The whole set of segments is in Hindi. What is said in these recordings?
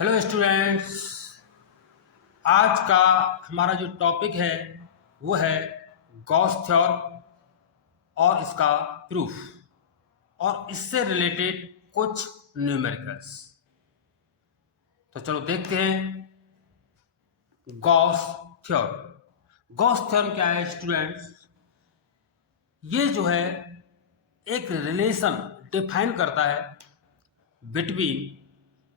Hello students. आज का हमारा जो टॉपिक है वो है गॉस थ्योरम और इसका प्रूफ और इससे रिलेटेड कुछ न्यूमेरिकल्स। तो चलो देखते हैं गॉस थ्योरम। गॉस थ्योरम क्या है स्टूडेंट्स? ये जो है एक रिलेशन डिफाइन करता है between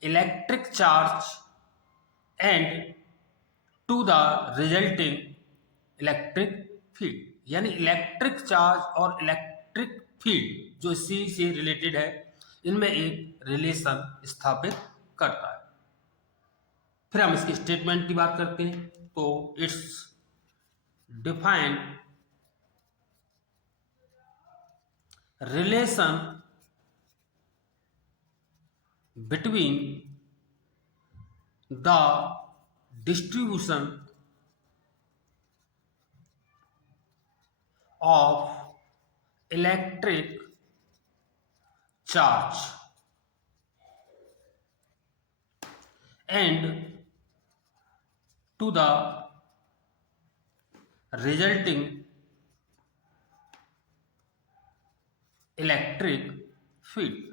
electric charge and to the resulting electric field. यानी इलेक्ट्रिक चार्ज और इलेक्ट्रिक फील्ड जो इसी से रिलेटेड है, इनमें एक रिलेशन स्थापित करता है। फिर हम इसके स्टेटमेंट की बात करते हैं। तो it's define relation between the distribution of electric charge and to the resulting electric field.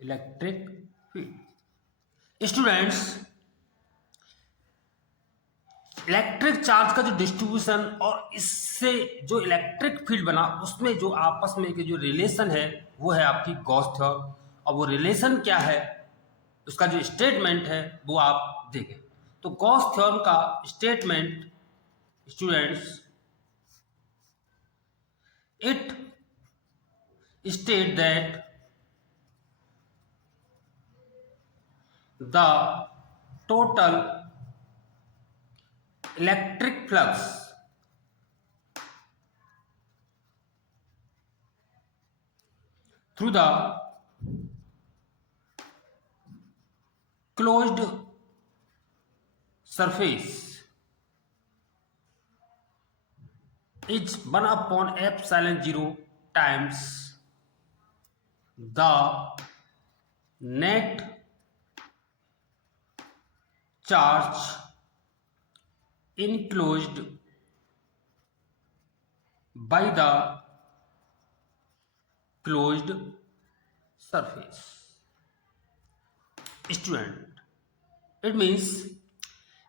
Electric field. Students, electric charge का जो डिस्ट्रीब्यूशन और इससे जो इलेक्ट्रिक फील्ड बना, उसमें जो आपस में के जो रिलेशन है वो है आपकी गॉस थ्योरम। और वो रिलेशन क्या है, उसका जो स्टेटमेंट है वो आप देखें। तो गॉस थ्योरम का statement students, it state that the total electric flux through the closed surface is 1 upon epsilon 0 times the net charge enclosed by the closed surface. Student, it means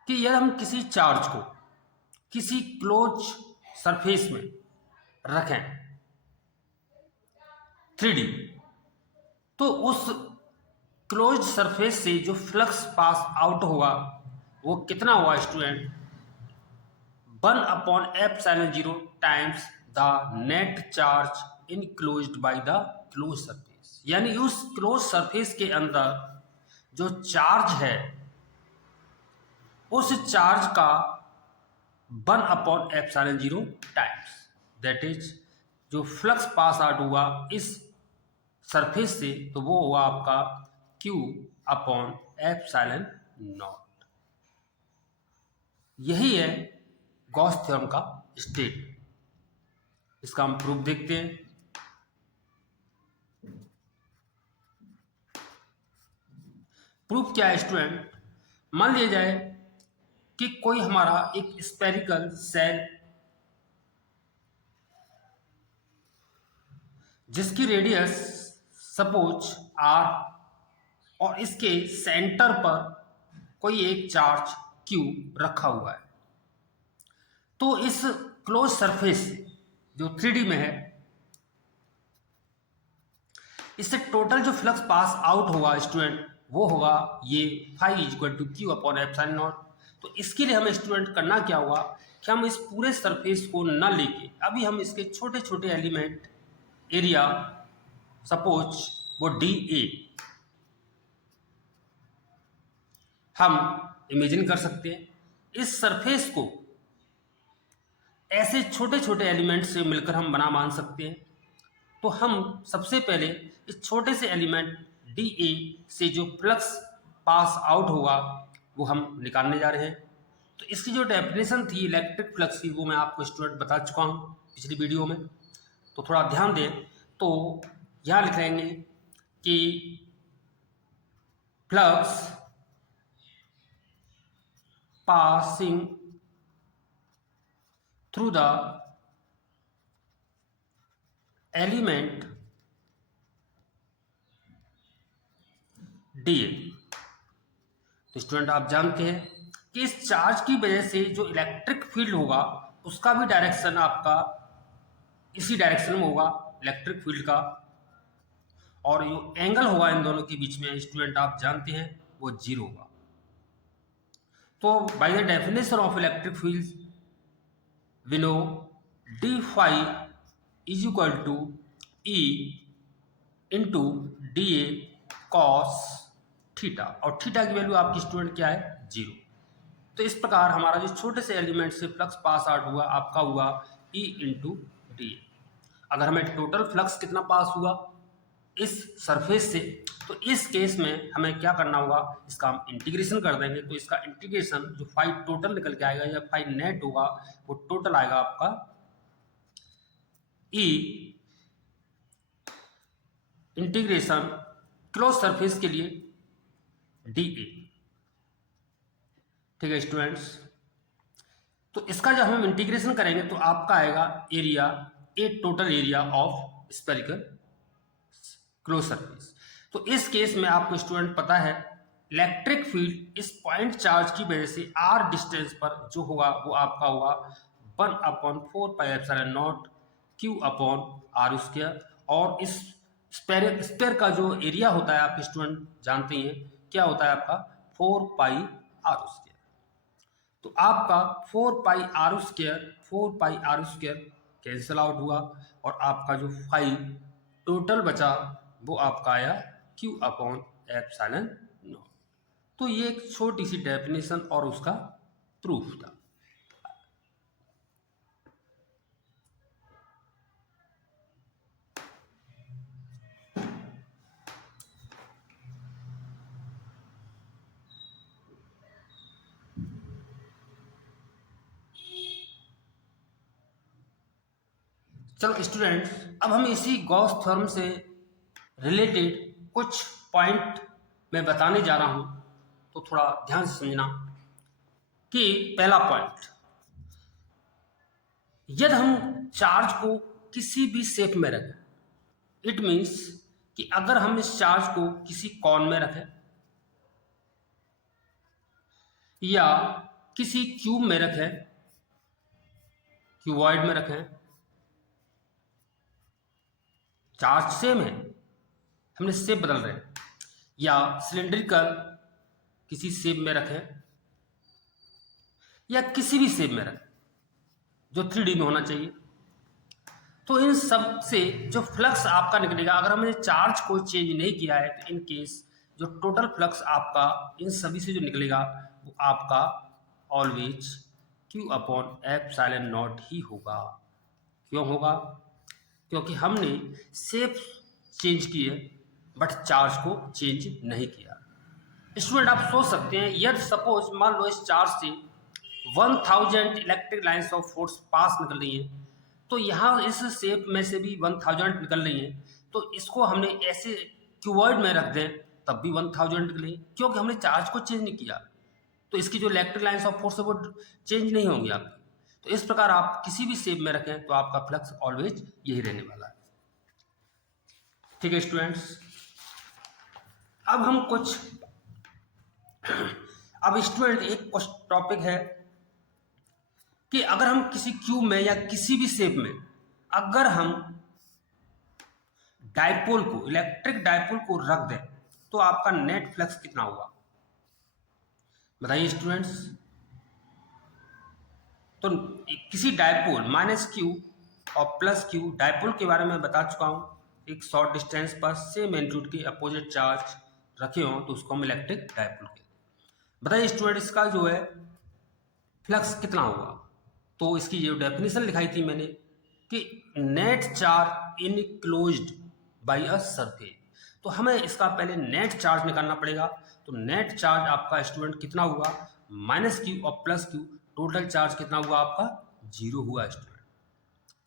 कि यदि हम किसी चार्ज को किसी क्लोज सरफेस में रखें 3D, तो उस क्लोज्ड सरफेस से जो फ्लक्स पास आउट होगा वो कितना हुआ student? 1 upon epsilon 0 times the net charge enclosed by the close surface. यानी उस क्लोज सरफेस के अंदर जो चार्ज है उस चार्ज का 1 upon epsilon 0 times, that is जो फ्लक्स पास आउट हुआ इस सरफेस से, तो वो हुआ आपका Q अपॉन एप्सिलॉन नॉट। यही है गॉस थ्योरम का स्टेट। इसका हम प्रूफ देखते हैं। प्रूफ क्या है स्टूडेंट? मान लिया जाए कि कोई हमारा एक स्फेरिकल सेल जिसकी रेडियस सपोज r और इसके सेंटर पर कोई एक चार्ज Q रखा हुआ है, तो इस क्लोज सरफेस जो 3D में है, इससे टोटल जो फ्लक्स पास आउट होगा स्टूडेंट वो होगा ये phi equal to Q upon epsilon naught. तो इसके लिए हमें स्टूडेंट करना क्या होगा कि हम इस पूरे सरफेस को न लेके अभी हम इसके छोटे छोटे एलिमेंट एरिया, सपोज वो DA, हम इमेजिन कर सकते हैं। इस सरफेस को ऐसे छोटे छोटे एलिमेंट से मिलकर हम बना मान सकते हैं। तो हम सबसे पहले इस छोटे से एलिमेंट DA से जो फ्लक्स पास आउट होगा वो हम निकालने जा रहे हैं। तो इसकी जो डेफिनेशन थी इलेक्ट्रिक फ्लक्स की, वो मैं आपको स्टूडेंट बता चुका हूँ पिछली वीडियो में। तो थोड़ा ध्यान दें। तो यहाँ लिख लेंगे कि flux passing through the element dA। तो स्टूडेंट आप जानते हैं कि इस चार्ज की वजह से जो इलेक्ट्रिक फील्ड होगा उसका भी डायरेक्शन आपका इसी डायरेक्शन में होगा इलेक्ट्रिक फील्ड का, और जो एंगल होगा इन दोनों के बीच में स्टूडेंट आप जानते हैं वो जीरो होगा। तो by the definition of electric field we know d phi is equal to E into dA cos theta, और थीटा की वैल्यू आपकी स्टूडेंट क्या है, जीरो। तो इस प्रकार हमारा जो छोटे से एलिमेंट से फ्लक्स पास आउट हुआ आपका हुआ E इंटू डी। अगर हमें टोटल फ्लक्स कितना पास हुआ इस सरफेस से, तो इस केस में हमें क्या करना होगा, इसका हम इंटीग्रेशन कर देंगे। तो इसका इंटीग्रेशन जो फाई टोटल निकल के आएगा या फाई नेट होगा वो टोटल आएगा आपका ई इंटीग्रेशन क्लोज सरफेस के लिए डी ए। ठीक है स्टूडेंट्स, तो इसका जब हम इंटीग्रेशन करेंगे तो आपका आएगा area A total area of spherical close surface. तो इस केस में आपको स्टूडेंट पता है इलेक्ट्रिक फील्ड इस पॉइंट चार्ज की वजह से आर डिस्टेंस पर जो होगा वो आपका होगा 1/4πε0 Q/r²। और इस स्पेयर का जो एरिया होता है आपके स्टूडेंट जानते हैं क्या होता है आपका 4πr²। तो आपका 4πr² कैंसिल आउट हुआ और आपका जो फाई टोटल बचा वो आपका आया Q/ε0। तो ये एक छोटी सी डेफिनेशन और उसका प्रूफ था। चलो स्टूडेंट्स, अब हम इसी गॉस थ्योरम से रिलेटेड कुछ पॉइंट मैं बताने जा रहा हूं, तो थोड़ा ध्यान से समझना कि पहला पॉइंट, यदि हम चार्ज को किसी भी शेप में रखें, इट मीन्स कि अगर हम इस चार्ज को किसी कॉन में रखें या किसी क्यूब में रखें, क्यूबॉइड में रखें, चार्ज सेम है, हमने शेप बदल रहे हैं, या सिलेंड्रिकल किसी शेप में रखें या किसी भी शेप में रखें जो 3D में होना चाहिए, तो इन सब से जो फ्लक्स आपका निकलेगा, अगर हमने चार्ज को चेंज नहीं किया है तो इन केस जो टोटल फ्लक्स आपका इन सभी से जो निकलेगा वो आपका ऑलवेज Q/ε0 ही होगा। क्यों होगा? क्योंकि हमने शेप चेंज की है बट चार्ज को चेंज नहीं किया। स्टूडेंट आप सोच सकते हैं, यदि सपोज मान लो इस चार्ज से 1000 electric lines of force pass निकल रही है, तो यहाँ इस शेप में से भी 1000 निकल रही है, तो इसको हमने ऐसे क्यूबॉइड में रख दें तब भी 1000 निकले, क्योंकि हमने चार्ज को चेंज नहीं किया, तो इसकी जो इलेक्ट्रिक लाइन्स ऑफ फोर्स है वो चेंज नहीं होंगी आपकी। तो इस प्रकार आप किसी भी शेप में रखें तो आपका फ्लक्स ऑलवेज यही रहने वाला है। ठीक है स्टूडेंट्स, अब हम कुछ अब स्टूडेंट एक टॉपिक है कि अगर हम किसी क्यूब में या किसी भी शेप में अगर हम डायपोल को, इलेक्ट्रिक डायपोल को रख दें तो आपका नेट फ्लक्स कितना होगा, बताइए स्टूडेंट्स। तो किसी डायपोल -q और +q डायपोल के बारे में बता चुका हूं, एक शॉर्ट डिस्टेंस पर सेम एम्पलीट्यूड के अपोजिट चार्ज रखे हों तो उसको हम इलेक्ट्रिक डायपोल कहते हैं। बताइए स्टूडेंट, इसका जो है फ्लक्स कितना होगा। तो इसकी जो डेफिनेशन लिखाई थी मैंने कि net charge enclosed bye a surface, तो हमें इसका पहले नेट चार्ज निकालना पड़ेगा। तो नेट चार्ज आपका स्टूडेंट कितना हुआ, -q और +q, टोटल चार्ज कितना हुआ आपका, 0 हुआ स्टूडेंट।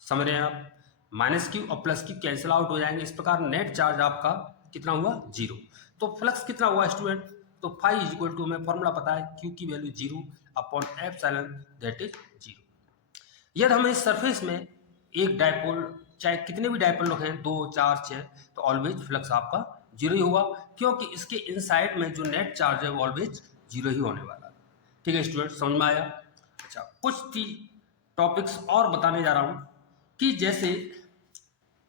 समझ रहे हैं आप, -q और +q कैंसिल आउट हो जाएंगे, इस प्रकार नेट चार्ज आपका कितना हुआ, 0। तो फ्लक्स कितना हुआ स्टूडेंट, तो फाई इज इक्वल टू, हमें फॉर्मूला पता है क्यू की value 0 upon epsilon that is 0। यदि हमें इस सरफेस में एक डायपोल, चाहे कितने भी डायपोल हैं 2 4 6, तो ऑलवेज फ्लक्स आपका 0 ही होगा, क्योंकि इसके इनसाइड में जो नेट चार्ज है वो ऑलवेज 0 ही होने वाला है। ठीक है स्टूडेंट, समझ में आया। अच्छा, कुछ टॉपिक्स और बताने जा रहा हूं कि जैसे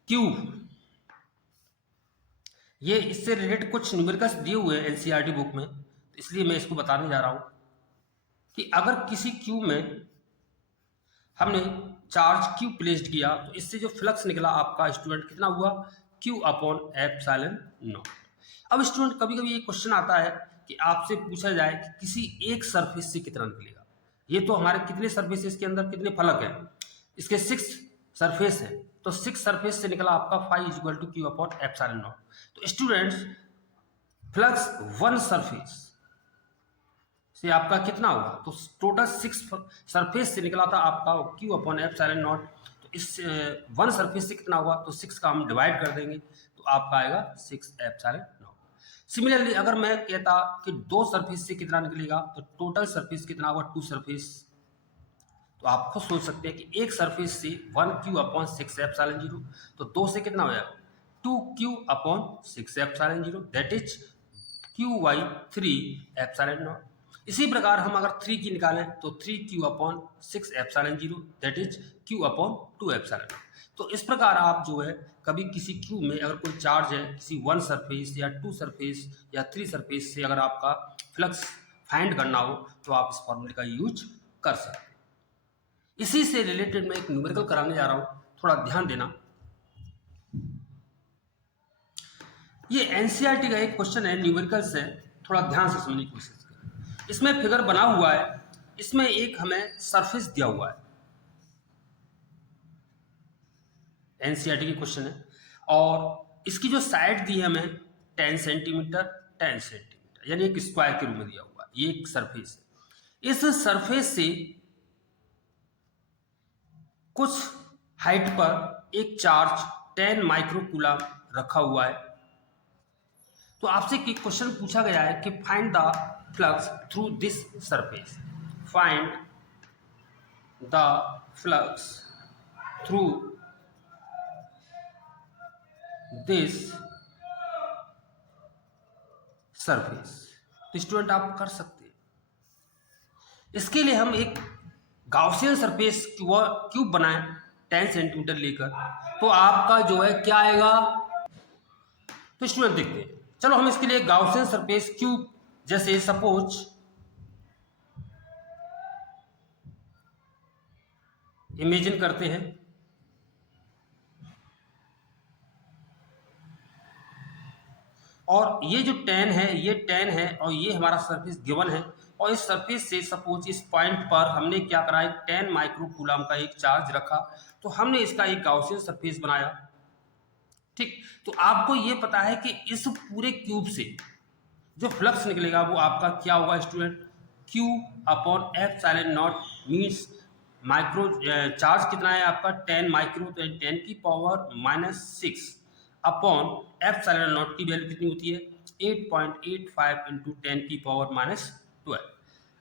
क्यू, ये इससे रिलेटेड कुछ न्यूमेरिकल्स दिए हुए हैं एनसीईआरटी बुक में, तो इसलिए मैं इसको बताने जा रहा हूं कि अगर किसी क्यू में हमने चार्ज क्यू प्लेस्ड किया तो इससे जो फ्लक्स निकला आपका स्टूडेंट कितना हुआ, क्यू अपॉन एप्सिलॉन नॉट। अब स्टूडेंट कभी कभी ये क्वेश्चन आता है कि आपसे पूछा जाए कि किसी एक सरफेस से कितना निकलेगा। ये तो हमारे कितने सरफेसेस के अंदर कितने फलक हैं, इसके 6 सरफेस है, तो 6 सरफेस से निकला आपका phi is equal to Q upon epsilon naught. तो स्टूडेंट्स फ्लक्स 1 सरफेस से आपका कितना होगा, तो टोटल 6 सरफेस से निकला था आपका क्यू अपॉन एप्सिलॉन नॉट। तो इस 1 सरफेस से कितना होगा, तो 6 का हम डिवाइड कर देंगे तो आपका आएगा 6 एप्सिलॉन नॉट। सिमिलरली अगर मैं कहता कि 2 सरफेस से कितना निकलेगा, तो टोटल सरफेस कितना होगा, 2 सरफेस। तो आप खुद सोच सकते हैं कि एक सरफेस से 1 क्यू अपॉन 6 एप्सिलॉन 0, तो 2 से कितना हो जाएगा, 2 Q upon 6 epsilon 0 that is Q by 3 epsilon not. इसी प्रकार हम अगर 3 की निकालें तो 3 Q upon 6 epsilon 0 that is Q upon 2 epsilon. तो इस प्रकार आप जो है कभी किसी क्यू में अगर कोई चार्ज है किसी 1 सरफेस या 2 सरफेस या 3 सरफेस से अगर आपका फ्लक्स फाइंड करना हो तो आप इस फॉर्मूले का यूज कर सकते हैं। इसी से रिलेटेड मैं एक न्यूमेरिकल कराने जा रहा हूं, थोड़ा ध्यान देना। ये एनसीईआरटी का एक क्वेश्चन है, न्यूमेरिकल से, थोड़ा ध्यान से समझने की कोशिश करें। इसमें फिगर बना हुआ है, इसमें एक हमें सरफेस दिया हुआ है, एनसीईआरटी की क्वेश्चन है, और इसकी जो साइड दी है हमें 10 सेंटीमीटर 10 सेंटीमीटर, यानी एक स्क्वायर के रूप में दिया हुआ है। ये एक सरफेस है, इस सरफेस से कुछ हाइट पर एक चार्ज 10 माइक्रोकूलम रखा हुआ है। तो आपसे एक क्वेश्चन पूछा गया है कि find the flux through this surface, find the flux through this surface. तो स्टूडेंट आप कर सकते हैं, इसके लिए हम एक गाउसियन सरफेस क्यूब बनाएं 10 सेंटीमीटर लेकर, तो आपका जो है क्या आएगा। तो स्टूडेंट देखते हैं, चलो हम इसके लिए गाउसियन सरफेस क्यूब, जैसे सपोज इमेजिन करते हैं, और ये जो 10 है ये 10 है और ये हमारा सरफेस गिवन है, और इस सरफेस से सपोज इस पॉइंट पर हमने क्या करा, 10 माइक्रोकूलम का एक चार्ज रखा, तो हमने इसका एक गाउसियन सरफेस बनाया। ठीक, तो आपको ये पता है कि इस पूरे क्यूब से जो फ्लक्स निकलेगा वो आपका क्या होगा student, Q upon epsilon not, means micro charge कितना है आपका 10 माइक्रो, तो 10 की पावर -6 अपॉन एप्सिलॉन नॉट की वैल्यू कितनी होती है 8.85 इंटू 10 की पावर -12।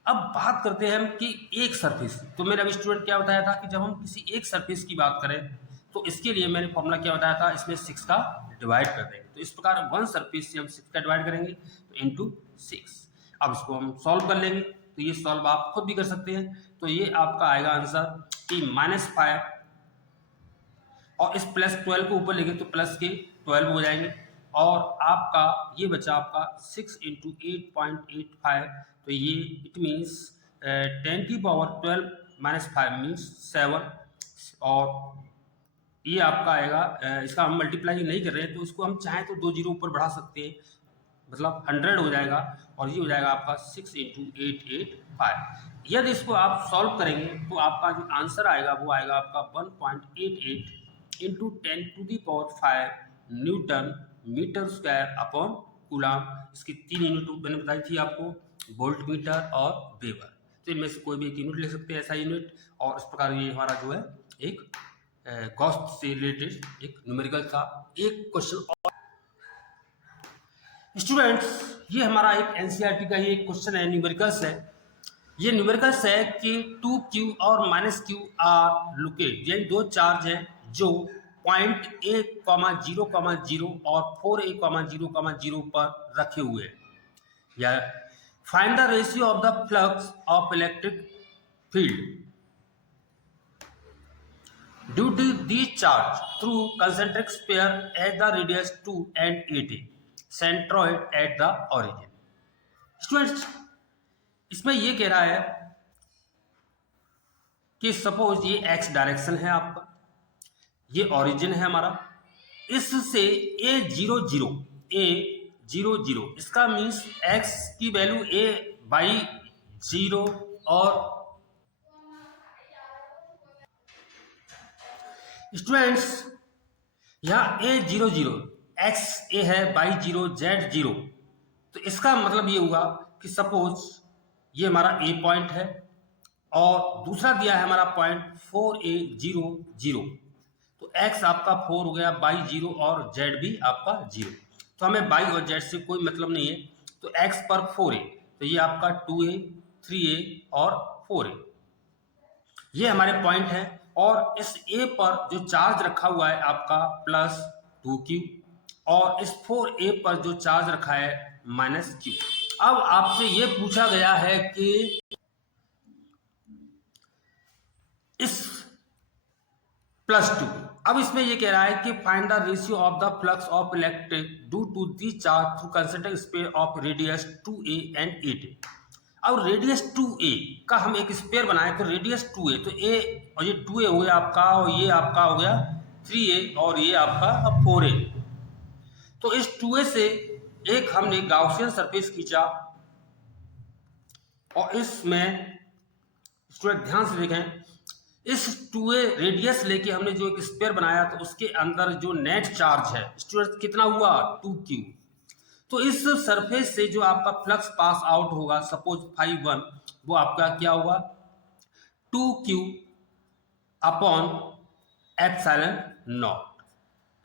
अब बात करते हैं हम कि एक सरफेस, तो मैंने अभी स्टूडेंट क्या बताया था कि जब हम किसी एक सरफेस की बात करें तो इसके लिए मैंने फॉर्मूला क्या बताया था, इसमें 6 का डिवाइड कर देंगे। तो इस प्रकार 1 सरफेस से हम 6 का डिवाइड करेंगे तो इंटू 6। अब इसको हम सॉल्व कर लेंगे, तो ये सॉल्व आप खुद भी कर सकते हैं। तो ये आपका आएगा आंसर कि -5, और इस +12 को ऊपर लेंगे तो प्लस के 12 हो जाएंगे, और आपका ये बचा आपका 6 इंटू 8.85, तो ये इट मीन्स 10 की पावर 12 -5 मीन्स 7, और ये आपका आएगा, इसका हम मल्टीप्लाई नहीं कर रहे हैं तो इसको हम चाहें तो 2 जीरो ऊपर बढ़ा सकते हैं, मतलब 100 हो जाएगा, और ये हो जाएगा आपका 6 इंटू 885। यदि इसको आप सॉल्व करेंगे तो आपका जो आंसर आएगा वो आएगा आपका 1.88 into 10 to the power 5 newton metre square upon coulomb. इसकी 3 यूनिट मैंने बताई थी आपको, वोल्ट मीटर और वेबर। तो इनमें से कोई भी एक यूनिट ले सकते हैं, ऐसा यूनिट। और इस प्रकार ये हमारा जो है एक कॉस्ट से रिलेटेड एक न्यूमेरिकल था। एक क्वेश्चन और, स्टूडेंट्स, ये हमारा एक एनसीईआरटी का ये क्वेश्चन है, न्यूमेरिकल्स है। ये न्यूमेरिकल्स है कि 2q और -q आर लोकेट, यानी दो चार्ज हैं जो पॉइंट a, 0,0 और 4a, 0,0 पर रखे हुए हैं। या find the ratio of the flux of electric field due to the charge through concentric sphere at the radius 2 and 8a, centroid at the origin. Students, इसमें ये कह रहा है कि सपोज ये x डायरेक्शन है आपका, ये ऑरिजिन है हमारा, इससे a 0 0 इसका मीन्स x की वैल्यू a/0 और स्टूडेंट्स यहाँ a 0 0 x a है, y 0 z 0, तो इसका मतलब ये हुआ कि सपोज ये हमारा a पॉइंट है और दूसरा दिया है हमारा पॉइंट 4a 0 0, तो x आपका 4 हो गया, y 0 और z भी आपका 0, तो हमें y और z से कोई मतलब नहीं है, तो x पर 4a, तो ये आपका 2a 3a और 4a, ये हमारे पॉइंट है। और इस a पर जो चार्ज रखा हुआ है आपका +2q और इस 4a पर जो चार्ज रखा है -q। अब आपसे ये पूछा गया है कि इस +2, अब इसमें ये कह रहा है कि find the ratio of the flux of electric due to the charge through concentric sphere of radius 2a and 8a। अब रेडियस 2a का हम एक स्फीयर बनाए, तो रेडियस 2a, तो a और ये 2a हो गया आपका, और ये आपका हो गया 3a और ये आपका 4a। तो इस 2a से एक हमने गाउसियन सरफेस खींचा और इसमें स्टूडेंट ध्यान से देखें, इस 2a रेडियस लेके हमने जो एक स्फीयर बनाया, तो उसके अंदर जो नेट चार्ज है स्टूडेंट कितना हुआ 2q। तो इस सरफेस से जो आपका फ्लक्स पास आउट होगा, सपोज φ1, वो आपका क्या होगा 2q अपॉन ε0।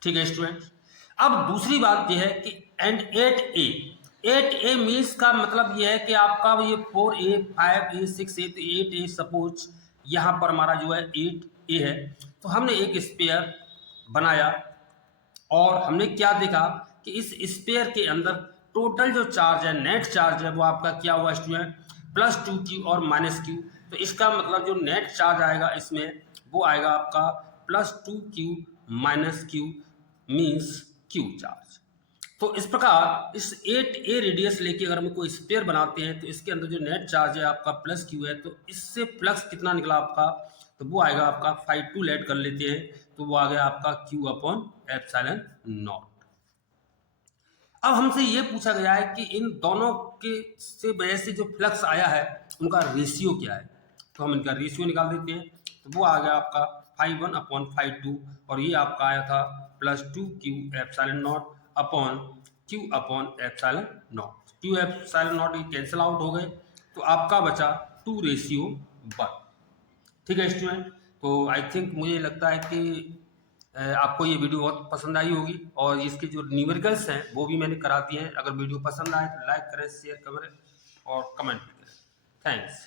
ठीक है स्टूडेंट्स। अब दूसरी बात यह है कि एंड 8a मीन्स का मतलब यह है कि आपका ये 4a 5a 6a तो 8a, सपोज यहाँ पर हमारा जो है 8a है, तो हमने एक स्पेयर बनाया और हमने क्या देखा कि इस स्पेयर के अंदर टोटल जो चार्ज है, नेट चार्ज है, वो आपका क्या हुआ स्टूडेंट +2q और -q। तो इसका मतलब जो नेट चार्ज आएगा इसमें वो आएगा आपका +2q -q means q charge. तो इस प्रकार इस 8a रेडियस लेके अगर हम कोई स्पेयर बनाते हैं, तो इसके अंदर जो नेट चार्ज है आपका +q है, तो इससे फ्लक्स कितना निकला आपका, तो वो आएगा आपका φ2 ऐड कर लेते हैं, तो वो आ गया आपका q अपॉन ε0। अब हमसे ये पूछा गया है कि इन दोनों के से वजह से जो फ्लक्स आया है उनका रेशियो क्या है, तो हम इनका रेशियो निकाल देते हैं, तो वो आ गया आपका φ1 अपॉन φ2 और ये आपका आया था +2q ε0 upon q upon ε0। q ε0 ये कैंसिल आउट हो गए, तो आपका बचा 2:1। ठीक है स्टूडेंट। तो आई थिंक मुझे लगता है कि आपको ये वीडियो बहुत पसंद आई होगी और इसके जो न्यूमेरिकल्स हैं वो भी मैंने करा दिए हैं। अगर वीडियो पसंद आए तो लाइक करें, शेयर करें और कमेंट करें। थैंक्स।